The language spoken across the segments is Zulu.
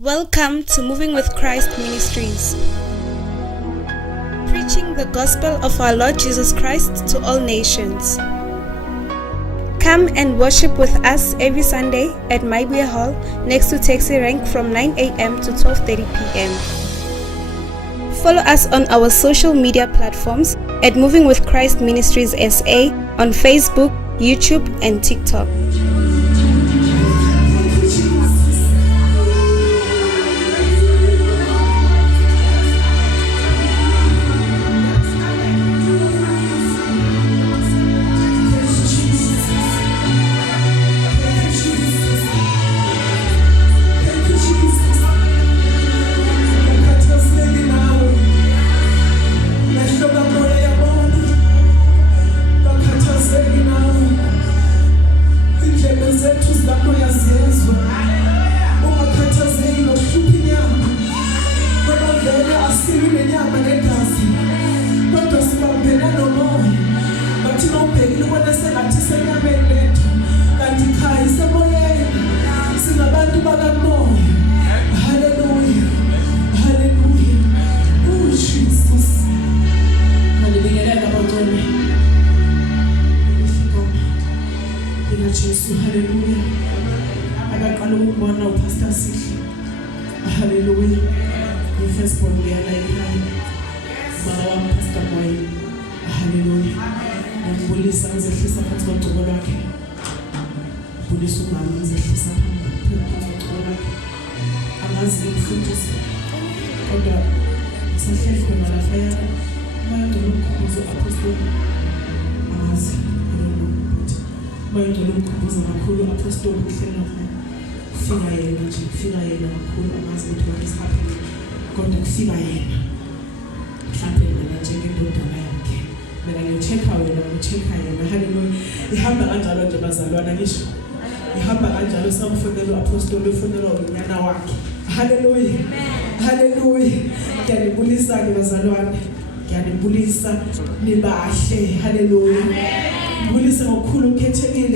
Welcome to Moving with Christ Ministries, preaching the gospel of our Lord Jesus Christ to all nations. Come and worship with us every Sunday at Maibuya Hall next to Taxi Rank from 9 a.m. to 12:30 p.m. Follow us on our social media platforms at Moving with Christ Ministries SA on Facebook, YouTube, and TikTok.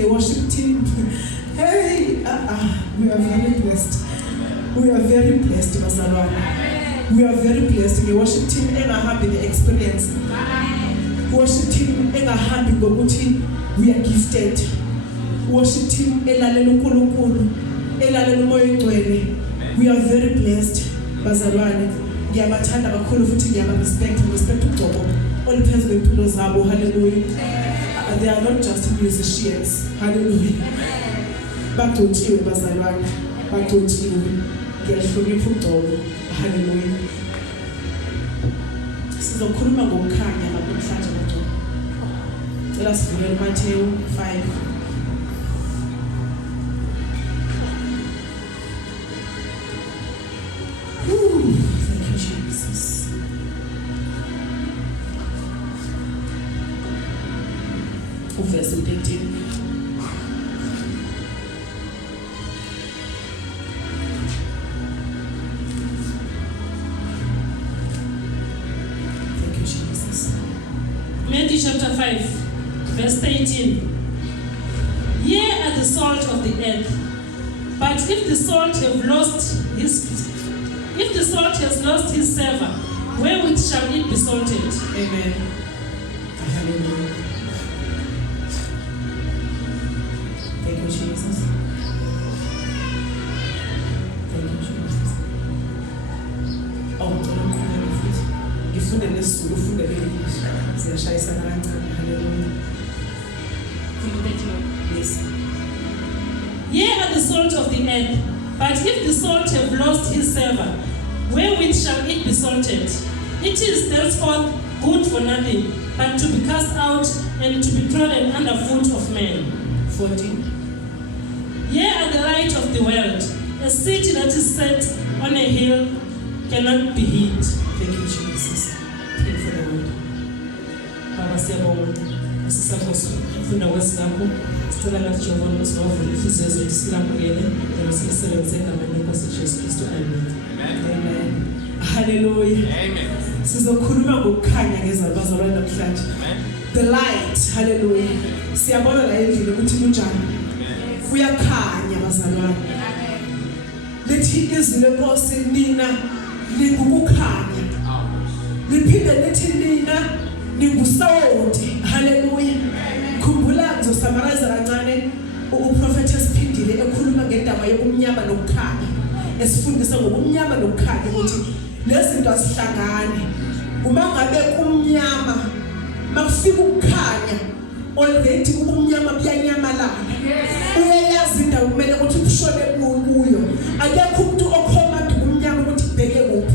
Worship team. Hey, we are very blessed. We are very blessed, Bazalwane. We are very blessed. The worship team engahambi the experience. Worship team engahambi ngokuthi we are gifted. Worship team elalela uNkulunkulu, elalela umoya ogcwele. We are very blessed, Bazalwane. Ngiyabathanda kakhulu futhi respect uGcobo oluphezu kwempilo zabo. Hallelujah. They are not just musicians. Hallelujah. Bagcotshiwe bazalwane. Bagcotshiwe. Ngiyahlonipha uGcobo. Hallelujah. Sizokhuluma ngokukhanya namhlanje kaJohn. Cela sivule Matthew 5. Thank you, Jesus. Verse 18. Thank you, Jesus. Matthew chapter 5, verse 18. Ye are the salt of the earth, but if the salt has lost his savor, wherewith shall it be salted? Amen. Hallelujah. Thank you, Jesus. Thank you, Jesus. Oh, ngifunde lesizulu, ufunde le-English. Siyashayisana kancane. Hallelujah. Yes. Ye are the salt of the earth, but if the salt have lost his savor, wherewith shall it be salted? It is thenceforth good for nothing, but to be cast out and to be trodden under foot of men. 14. Ye are the light of the world. A city that is set on a hill cannot be hid. Thank you, Jesus. Pray for the word. Baba siyabonga sisakhoso ufuna wesikho sicela ngathi Jehova usivule inhliziyo zethu silamukele ngesisebenzise egameni lenkosi Jesu Kristu. Amen. Hallelujah. Amen. Sizokhuluma ngokukhanya ngezabazalwane namhlanje. The light. Hallelujah. Siyabona la endlini ukuthi kunjani. Kuyakhanya bazalwane. Lithi lithi izwi lenkosi nina ningukukhanya. Liphinde lithi nina ningusawoti. Hallelujah. Khumbula ngizosummarize kancane uProphetess Phindile ekhuluma ngendaba yobumnyama nokukhanya. Esifundisa ngobumnyama nokukhanya ukuthi lezinto asihlangane. Uma ngabe kumnyama makufika ukukhanya already ubumnyama buyanyamalala. Uyayazi indawo kumele ukuthi ushone kuyo. Akekho umuntu okhoma ubumnyama ukuthi kubheke kuphi.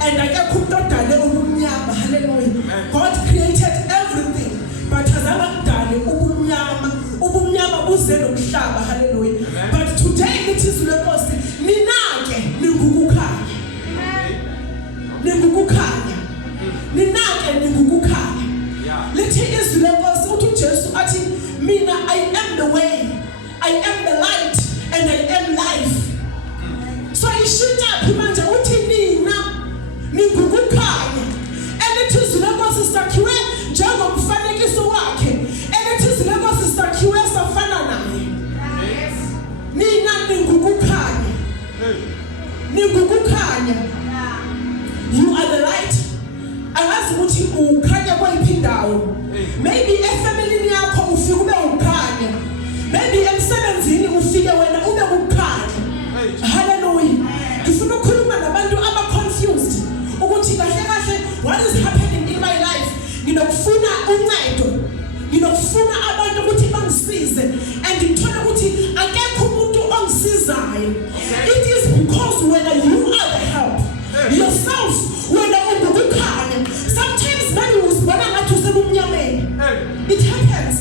And akekho umuntu odale ubumnyama. Hallelujah. God created everything, but azangadali ubumnyama. Ubumnyama buze nomhlaba. Hallelujah. But today it is lenkosi ninake ningukukhanya. Ningukukhanya. Ninake ningukukhanya. Lithi izwi lenkosi uthi uJesu athi mina I am the way, I am the light, and I am life. So ishintsha manje uthi nina ningukukhanya. Elithi izwi lenkosi sakhiwe njengomfanekiso wakhe. Elithi izwi lenkosi sakhiwe safana naye. Nina ningukukhanya. Ningukukhanya. You are the light. Angazi ukuthi ukhanya kwayiphi indawo. Maybe efamily yakho ufike ube ukhanya. Maybe emsebenzini ufike wena ube ukhanya. Hallelujah. Ngifuna ukukhuluma nabantu aba-confused ukuthi kahle kahle what is happening in my life. Nginokufuna uncedo. Nginokufuna abantu ukuthi bangisize and ngithola ukuthi akekho umuntu ongisizayo. It is because when you are the help yourself when ungukukhanya. Sometimes when you usibona ngathi usebumnyameni. It happens.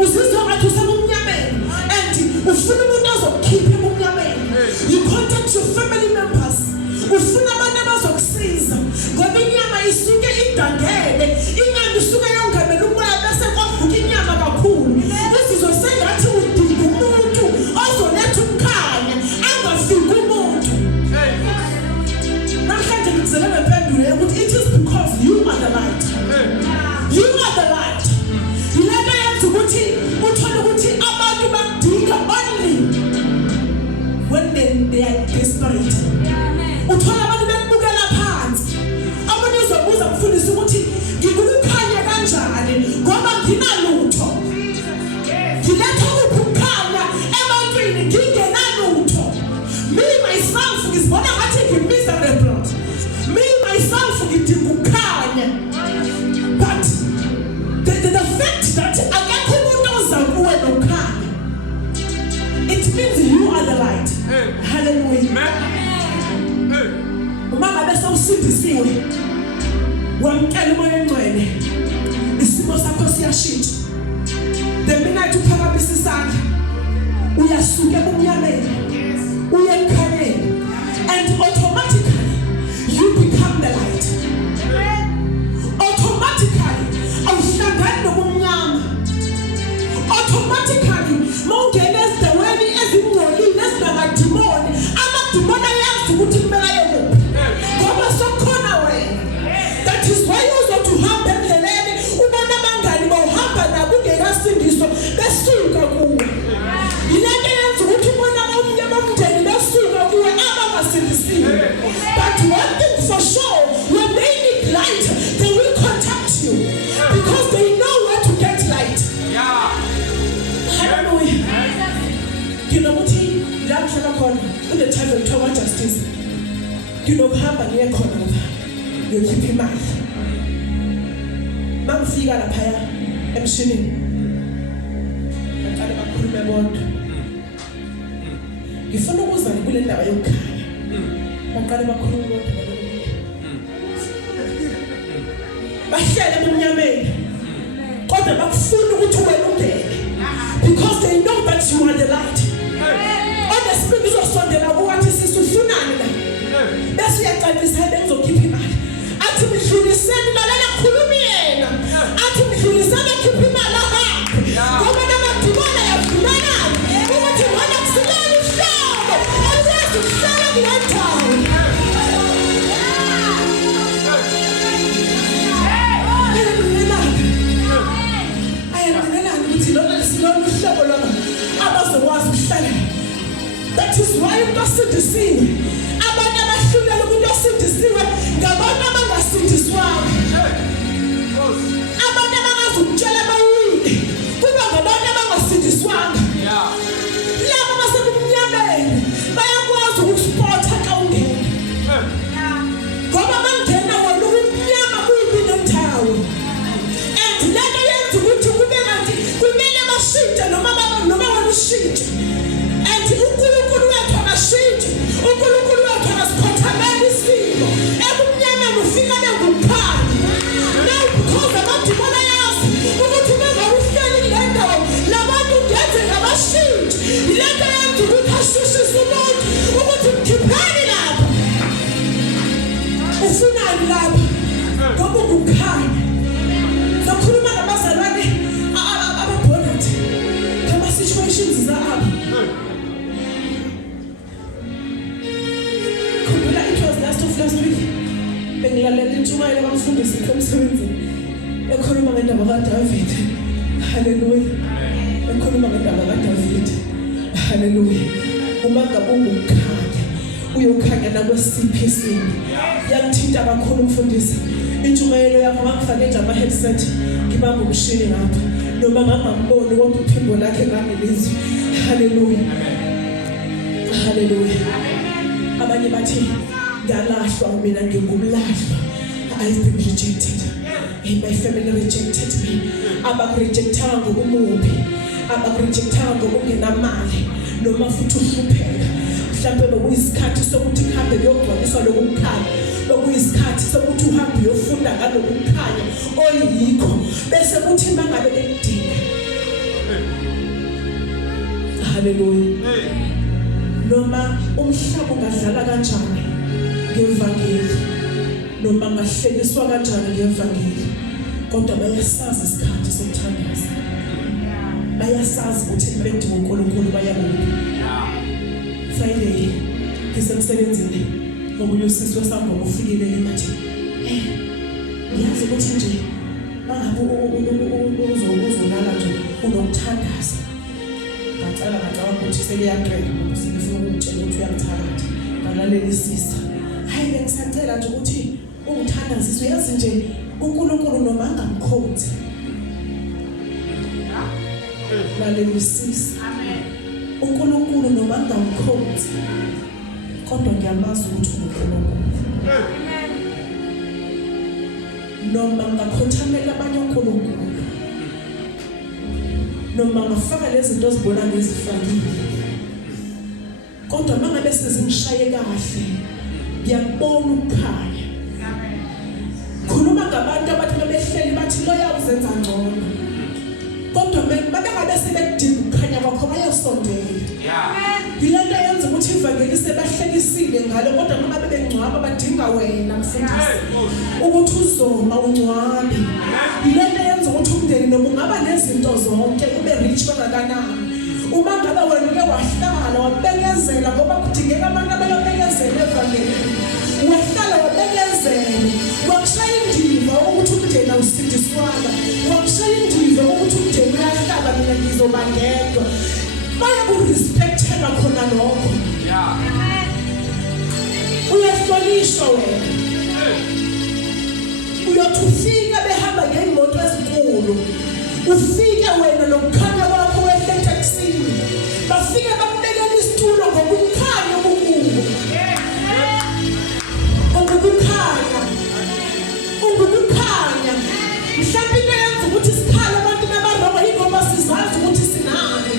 Uzizwa ngathi usebumnyameni and ufuna umuntu ozokukhipha ebumnyameni. You contact your family members. Ufuna abantu abazokusiza ngoba inyama isuke idangele. Inyama isuke yongamela umoya bese kwavuka inyama kakhulu. Isizwe sengathi udinga umuntu ozoletha ukukhanya angafiki umuntu. Namhlanje ngizele bephendule ukuthi it is because you are the light. You are the light. Ilento yenza ukuthi uthole ukuthi abantu badinga only when they are desperate. Uthola abantu bekubukela phansi. Abantu uzobuza mfundisi ukuthi ngikukhanya kanjani ngoba nginalutho. Ngiletha ukukhanya ebantwini ngingenalutho. Me myself ngizibona ngathi ngimiserable. Me myself ngidinga ukukhanya. But the fact that akekho umuntu ozakuwe nokukhanya, it means you are the light. Hallelujah. Uma ngabe sawusindisiwe wamkela umoya engcwele, isimo sakho siyashintsha. The minute uphakamisa isandla uyasuka ebumnyameni uye ekukhanyeni and automatically you become the light. Automatically awuhlangani nobumnyama. Automatically mawungena ezidaweni ezingcolile ezinamadimoni, amadimoni ayazi ukuthi kumele ayekuphi ngoba sokhona wena. That is why uzohamba endleleni ubona abangani bawuhamba nabo ungekasindiswa besuka kuwe. Yilento yenza ukuthi ubona abamnyama bomndeni besuka kuwe abangasindisiwe. But one thing for sure, when they need light, they will contact you because they know where to get light. Hallelujah. Nginokuthi la ngihlala khona une time yokuthola justice. Nginokuhamba ngiye khona ngoba ngiyokhipha imali. Mangifika lapha emshinini ngicela bakhulume bonke. Ngifuna ukuza kule ndawo yokukhanya. Baqale bakhulume bonke. Bahlele ebumnyameni kodwa bakufuna ukuthi wena ungene because they know that you are the light. Honestly uzosondela ukuthi sisufunani la. Bese uyaqalisa bengizokhipha imali. Athi ngidluliseni lalela khuluma yena. Athi ngidluliseni khipha imali aha. Ngoba namadimona yavumana ukuthi wena kusilele uhlalo. Awuyazi ukuhlala ngendawo. Ayabonelana ukuthi lona silona uhlobo lona abazokwazi ukuhlala That is why uNkosindisiwe. Abanye abahlulela ukuthi osindisiwe ngabantu abangasindiswanga. Abanye abangazukutshela bawile kuba ngabantu abangasindiswanga. Laba basebumnyameni bayakwazi ukuspotha xa ungena. Ngoba bangena wona ubumnyama kuyibi nendawo. And lento yenza ukuthi kube ngathi kumele bashintshe noma wena ushintshe. And uNkulunkulu wethu akashintshe. uNkulunkulu wethu akasikhothamela isimo. Ebumnyameni ufika bengumphangi. Now because abantu bayazi ukuthi uma uhleli kule ndawo labantu ngeze ngabashintshe. Lento yenza ukuthi ashishise umuntu ukuthi mkhiphani lapha. Ufunani lapha? Ngoba ukukhanya. Sakhuluma nabazalwane ababhonathi. Kama situations zabo. Khumbula it was last week. Bengilalela intshumayelo kamfundisi emsebenzini. Ekhuluma ngendaba kaDavid. Hallelujah. Ekhuluma ngendaba kaDavid. Hallelujah. Uma ngabe ungukhanya, uyokhanya nakwesiphi isimo. Yakuthinta kakhulu umfundisi. Intshumayelo yakho ngakufake nje ama-headset, ngibamba umshini ngapha. Noma ngangamboni kodwa uphimbo lakhe ngangelizwi. Hallelujah. Hallelujah. Abanye bathi ngalahlwa mina ngingumlahlwa. I've been rejected. And my family rejected me. Abakurejectanga ngokumubi. Abakurejectanga ngokungenamali. Noma futhi uhlupheka. Mhlawumbe bekuyisikhathi sokuthi uhambe uyogcwaliswa lokukhanya. Bekuyisikhathi sokuthi uhambe uyofunda ngalokukhanya oyikho. Bese kuthi mangabe bekudinga. Hallelujah. Noma umhlaba ungadlala kanjani ngevangeli. Noma ngahlekiswa kanjani ngevangeli. Kodwa bayasazi isikhathi sokuthandaza. Bayasazi ukuthi bedinga uNkulunkulu bayakuphi. Friday ngisemsebenzini ngokunyusiswa sami ngokufikile limathi. Ngiyazi ukuthi nje bangabe uzolala nje unokuthandaza. Ngacala ukuthi seliyaqela ngoba sifuna ukutshela ukuthi uyangithanda. Ngalalela isisa. Hayi bengisacela nje ukuthi ungithandazise uyazi nje uNkulunkulu noma angamkhonzi. Lalela isisa. Amen. uNkulunkulu noma angamkhonzi. Kodwa ngiyamazi ukuthi uNkulunkulu. Amen. Noma ngakhothamela abanye uNkulunkulu. Noma ngafaka lezi zinto zibona ngezifakile. Kodwa mangabe sezingishaye kahle, ngiyabona ukukhanya. Amen. Khuluma ngabantu abathi behleli bathi lo yakuzenza ngcono. Kodwa bangabe sebedinga ukukhanya kwakho bayosondela. Amen. Yilento yenza ukuthi ivangeli sebahlekisile ngalo kodwa noma bebengcwaba badinga wena mfundisi. Ukuthi uzoma uncwabe. Yilento yenza ukuthi umndeni noma ungaba nezinto zonke ube rich kangakanani. Uma ngabe wena uke wahlala wabekezela ngoba kudingeka abantu abayobekezela evangeli. Wahlala wabekezela. Wakushaya indiva ukuthi umndeni awusindiswanga. Wakushaya indiva ukuthi umndeni uyahlala mina ngizobangedwa. Bayakurespectela khona lokho. Uyahlonishwa wena. Uyothufika behamba ngeimoto ezinkulu. Ufike wena nokukhanya kwakho wehlele taxini. Bafike bakubekela isitulo ngokukhanya okukhulu. Ukukhanya. Mhlawumbe into yenza ukuthi sikhala abantu nabarongo yingoba sizazi ukuthi sinani.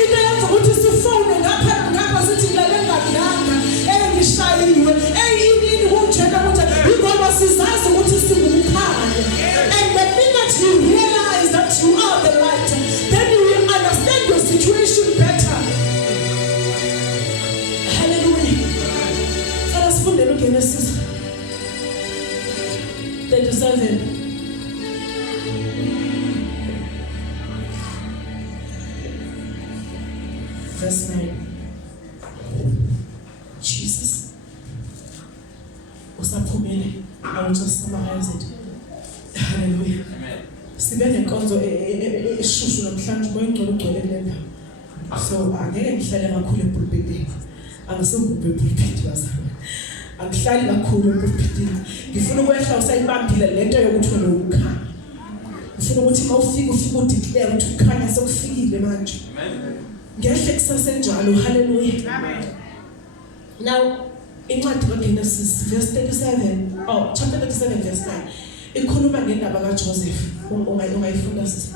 Into yenza ukuthi sifone ngapha sithi ngilale ngadlanga, ngishayiliwe, yini kunjena ukuthi yingoba sizazi ukuthi singukukhanya. And the minute you realize that you are the light, then you will understand your situation better. Hallelujah. Let us find the Genesis 37. Verse 9. Jesus. Usaphumile. I will just summarize it. Hallelujah. Amen. Sibe nenkonzo eshushu namhlanje moya ingcolo ugcwele lena. So angeke ngihlale kakhulu epulpitini. Angisungubhe epulpitini bazalwane. Angihlali kakhulu epulpitini. Ngifuna ukwehla usayibambile lento yokuthi wena ukukhanya. Ngifuna ukuthi mawufika udeclare ukuthi ukukhanya sekufikile manje. Amen. Ngehle kusasenjalo. Hallelujah. Amen. Now incwadi kaGenesis verse 37, chapter 37 verse 9. Ikhuluma ngendaba kaJoseph. Ungayifunda sisi.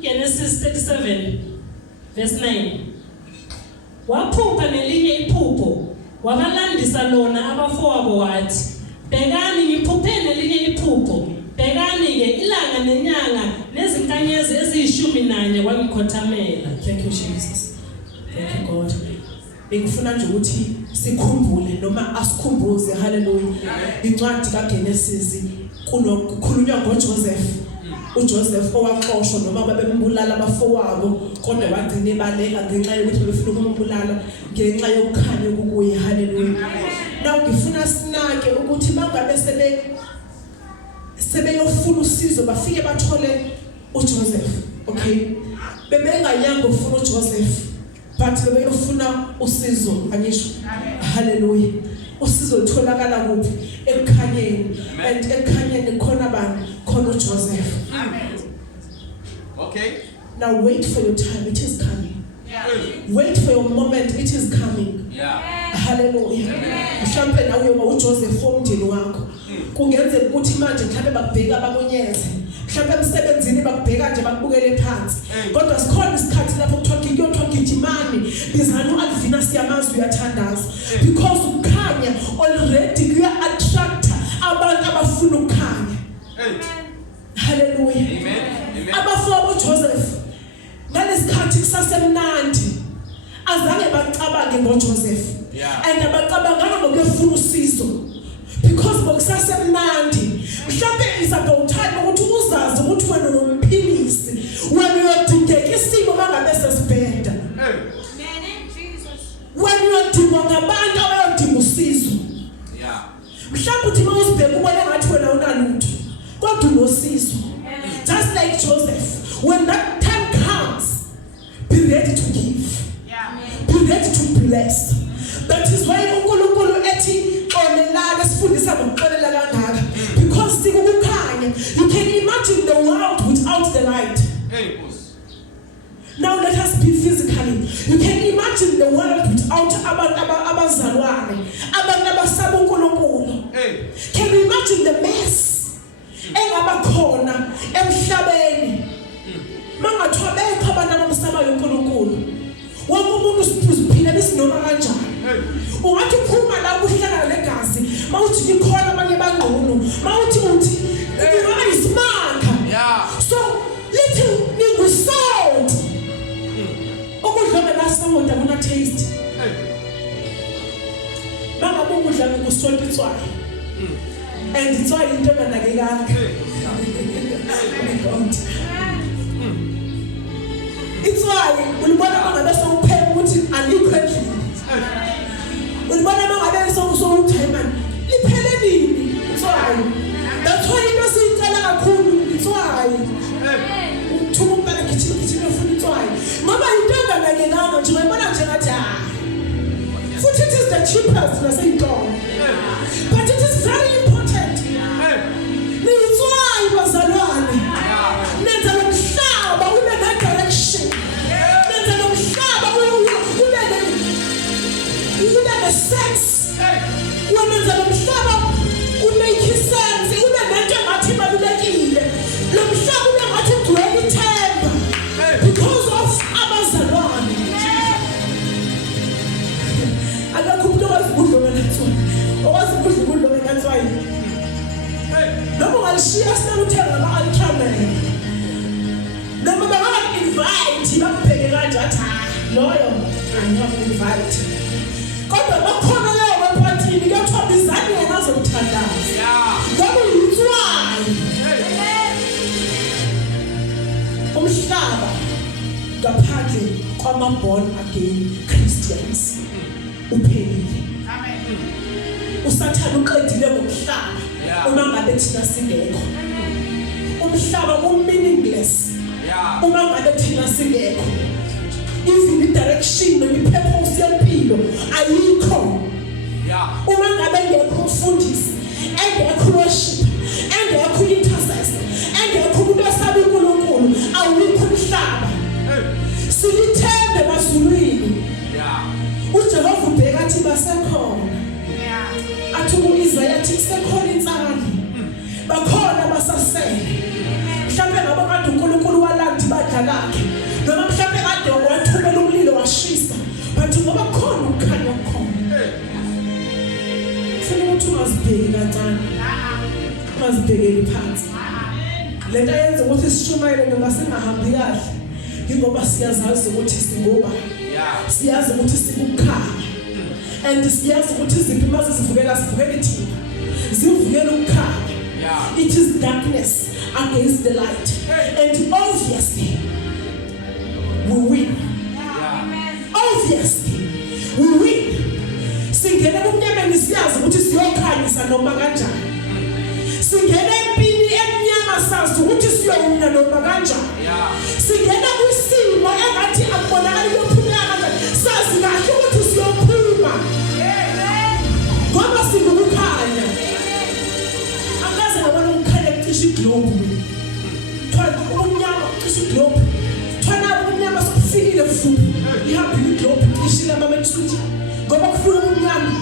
Genesis 37 verse 9. Waphupha nelinye iphupho, wabalandisa lona abafowabo wathi, bhekani ngiphuphe nelinye iphupho, bhekani ke ilanga nenyanga nezinkanyezi eziyishumi kwangikhothamela. Thank you Jesus. Thank you God. Bengifuna nje ukuthi sikhumbule noma asikhumbuze. Hallelujah. Incwadi kaGenesis kukhulunywa ngoJoseph. uJoseph owaxoshwa noma babembulala abafowabo kodwa bagcine baleka ngenxa yokuthi befuna ukumbulala ngenxa yokukhanya okukuye. Hallelujah. Now ngifuna sinake ukuthi bangabe sebeyofuna usizo bafike bathole uJoseph. Okay, bebengayanga ufuna uJoseph but bebeyofuna usizo. Angisho. Hallelujah. Usizo litholakala kuphi? Ekukhanyeni. And ekukhanyeni khona bani? Khona uJoseph. Amen. Okay. Now wait for your time, it is coming. Yeah. Wait for your moment, it is coming. Yeah. Hallelujah. Mhlambe nawe uJoseph womndeni wakho. Kungenzeka ukuthi manje mhlambe bakubheka abakunyeze. Mhlambe emsebenzini bakubheka nje bakubukele phansi. Kodwa sikhona isikhathi lapho kuthiwa gijimani bizana uAlvina siyamazi uyathandaza. Because ukukhanya already kuya attract abantu abafuna ukukhanya. Hallelujah. Amen. Abafowabo uJoseph ngalesikhathi kusasemnandi azange bacabange ngoJoseph. And abacabanga ngokufuna usizo because bokusasemnandi mhlambe is about time ukuthi uzazi ukuthi wena nomphilisi when uyodingeka isimo bangabe sesibheda. Amen. Jesus. When uyodingwa ngabantu abayodinga usizo. Yeah. Mhlambe uthi mawusibheka ubone ngathi wena unalutho kodwa unosizo. Just like Joseph, when that time comes, be ready to give. Yeah. Be ready to bless. That is why uNkulunkulu ethi onelaka sifundisa ngokuxolela kangaka because sikukhanya. You can imagine the world without the light. Hey, boss. Now let us be physically. You can imagine the world without abazalwane, abantu abasaba uNkulunkulu. Hey. Can you imagine the mess engabakhona emhlabeni mangathiwa bekho abantu abamsaba uNkulunkulu? Wonke umuntu usiphila besinoma kanjani. Ungathi uphuma la ukuhlala legazi mawuthi ngikhona abanye bangqono mawuthi ngibona isimanga. Yeah. So little ningusold ukudla ngasamoda kuna taste mangabe ukudla ngikusold itswayi and itswayi into enganakekanga. Itswayi ulibona mangabe sowupheka ukuthi alikho endlini. Ulibona mangabe sowuthema liphele nini itswayi. That's why into siyicela kakhulu itswayi. Uthuma umbala kitchen ufuna itswayi ngoba into enganakekanga nje uyibona nje ngathi futhi it is the cheapest naseyitolo. But it is very important. Nitswayi bazalwane. Nenza lomhlaba ube na direction. Nenza lomhlaba ube na sense. Wenza lomhlaba make sense. Ube nento ngathi balulekile. Lomhlaba ube ngathi ugcwele ithemba because of abazalwane. Akakhuphuka kwazibudlo ngatswayi. Okwazibudlo ngatswayi. Noma ungashiya sinamuthenga ama-ultraman. Noma bangaka-invite bakubheke kanje athi loyo angiyaku-invite. Kodwa bakhona leyo baphathini kuyathiwa bizani yena azokuthandaza. Ngoba uyitswayi. Umhlaba ngaphandle kwama-born again Christians uphelile. Usathana uqedile ngomhlaba uma ngabe thina singekho. umhlaba meaningless. Yeah. Uma ngabe thina singekho. Even the direction nemi-purpose yempilo ayikho. Yeah. Uma ngabe ngekho umfundisi, engekho worship, engekho intercessor, engekho umuntu osaba uNkulunkulu, awukho umhlaba. Silithembe emazulwini. Yeah. uJehova ubheka athi basekhona. Athi uIsaiah athi kusekhona insali. Bakhona basasele. Mhlawumbe ngabo kade uNkulunkulu walandi badlalakhe. Noma mhlawumbe kade wathumela umlilo washisa. Bathi ngoba khona ukukhanya khona. Ufuna ukuthi ungazibheki kancane. Ungazibhekeli phansi. Lento yenza ukuthi sishumayele noma singahambi kahle. Ngoba siyazazi ukuthi singoba. Siyazi ukuthi sikukhanya. And siyazi ukuthi iziphi maze sivukela thina. Zivukela ukukhanya. It is darkness against the light. And obviously we win. Obviously we win. Singena kumnyameni siyazi ukuthi siyokhanyisa noma kanjani. Singena empini emnyama sazi ukuthi siyowina noma kanjani. Singena kwisimo engathi akubonakali ukuphumela kanjani. Sazi kahle ukuthi siyophuma. Ngoba singukukhanya. Angaze ngabona ukukhanya kucisha iglobe. Thola umnyama kucisha iglobe. Thola umnyama sokufikile futhi. Ihamba iglobe kucishile amamethsuthi. Ngoba kufika umnyama.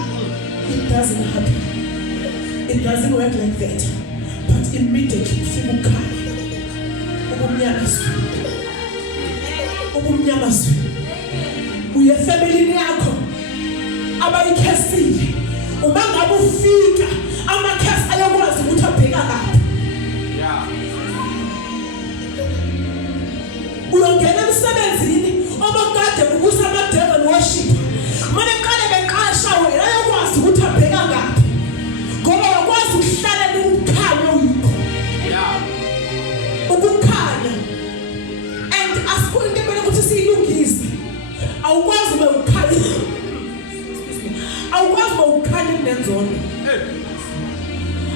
It doesn't happen. It doesn't work like that. But immediately kufika ukukhanya. Ubumnyama zwi. Uye family yakho abayikhesile. Uma ngabe ufika amakhesi ayakwazi ukuthi abheka lapha. Uyongena emsebenzini obakade ukusa ama-devil worship. Manje qale beqasha wena ayakwazi ukuthi abheka ngapha. Ngoba yakwazi ukuhlala nokukhanya uyikho. Ukukhanya. And asikhuluma into ukuthi siyilungise. Awukwazi ukukhanya. Awukwazi ukukhanya kunenzondo.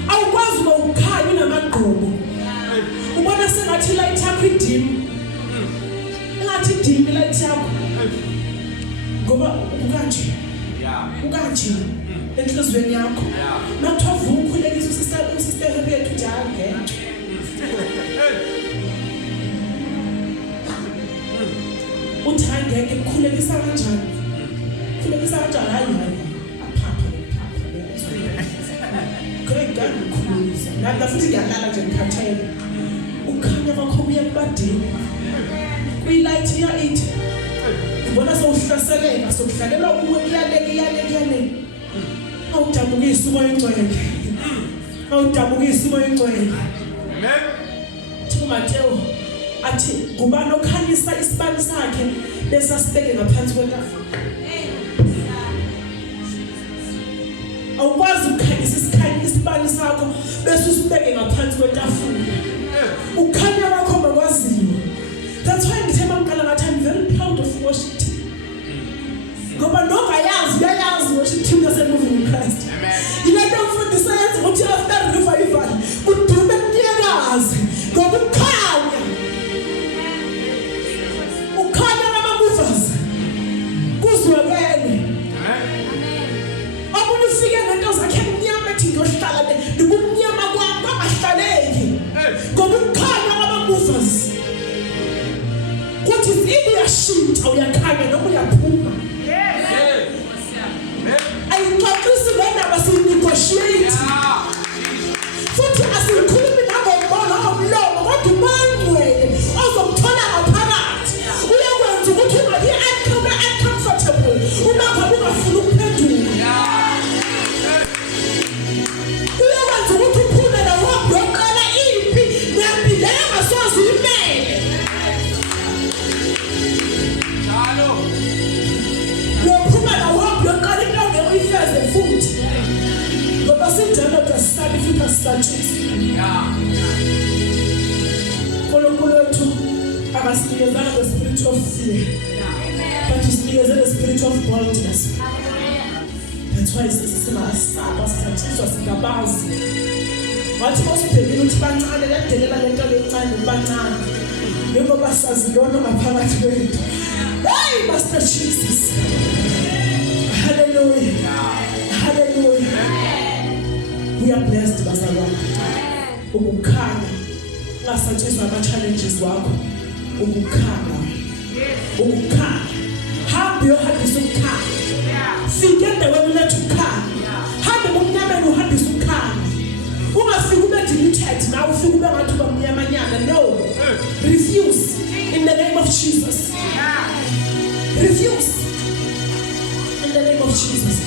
Awukwazi ukukhanya unamagqubu. Ubona sengathi light yakho idim. Engathi dim light yakho. Ngoba ukanje. Ukanje. Enhlizweni yakho. Nakuthiwa ukhulekisa usister Harriet njalo ngeke. Uthi ngeke ukukhulekisa kanjani? Khulekisa kanjani hayi. Nami futhi ngiyalala nje ngikhathele. Ukhanya kwakho kuya kubadini. Kwi-light ya 8. Ubona sowuhlaseleka sokudlalelwa kuwe kuyale. Awudabukisi umoya engcwele. Awudabukisi umoya engcwele. Amen. Mateo athi ngubani okhanyisa isibani sakhe bese asibeke ngaphansi kwetafula. Awukwazi ukukhanyisa isibani sakho bese usibeke ngaphansi kwetafula. Ukhanya kwakho bakwaziyo. That's why ngithe mangqala ngathi I'm very proud of worship team. Ngoba nongayazi worship team yasemoving in Christ. Amen. Yilento mfundisi yenza ukuthi after revival udume kunyakazi ngoba ukhanya. Ukhanya nama-movers. Kuzwakele. Amen. Ufike ngento zakhe emnyama ethi ngiyohlala nobumnyama kwakho angahlaleki. Ngoba ukhanya nama-movers. Kuthi izini yashintsha uyakhanya noma uyaphuma. Ayixoxisi ngendaba siyinegotiate. Futhi asikhulumi nangombono omlomo kodwa umangcwele ozomthola ngaphakathi. Uyakwenza ukuthi ungabi uncomfortable uma ngabe ungafuni ukuphendula. Uyakwenza ukuthi uphume nawakho yoqala impi nempi leyo engasoze uyimele. Yophuma nawakho yoqala into ongeke uyifeze futhi. Ngoba sinjalo kasisabi futhi asisatshisi. uNkulunkulu wethu akasinikeza the spirit of fear. But usinikeze the spirit of boldness. That's why singasaba sithathiswa singabazi. wathi mawusibhekile ukuthi bancane yadelela lento lencane bancane njengoba sazi lona ngaphakathi kwethu. Hey Master Jesus, hallelujah, hallelujah. We are blessed bazalwane. Ukukhanya ungasatshiswa ama-challenges wakho, ukukhanya, ukukhanya. Hambe uyohambisa ukukhanya. Fika endaweni uletha ukukhanya. Hambe ngomnyameni uhambisa ukukhanya. Ungafika ube diluted nawe ufika ube ngathi uba mnyamanyana. No, refuse in the name of Jesus. Refuse in the name of Jesus.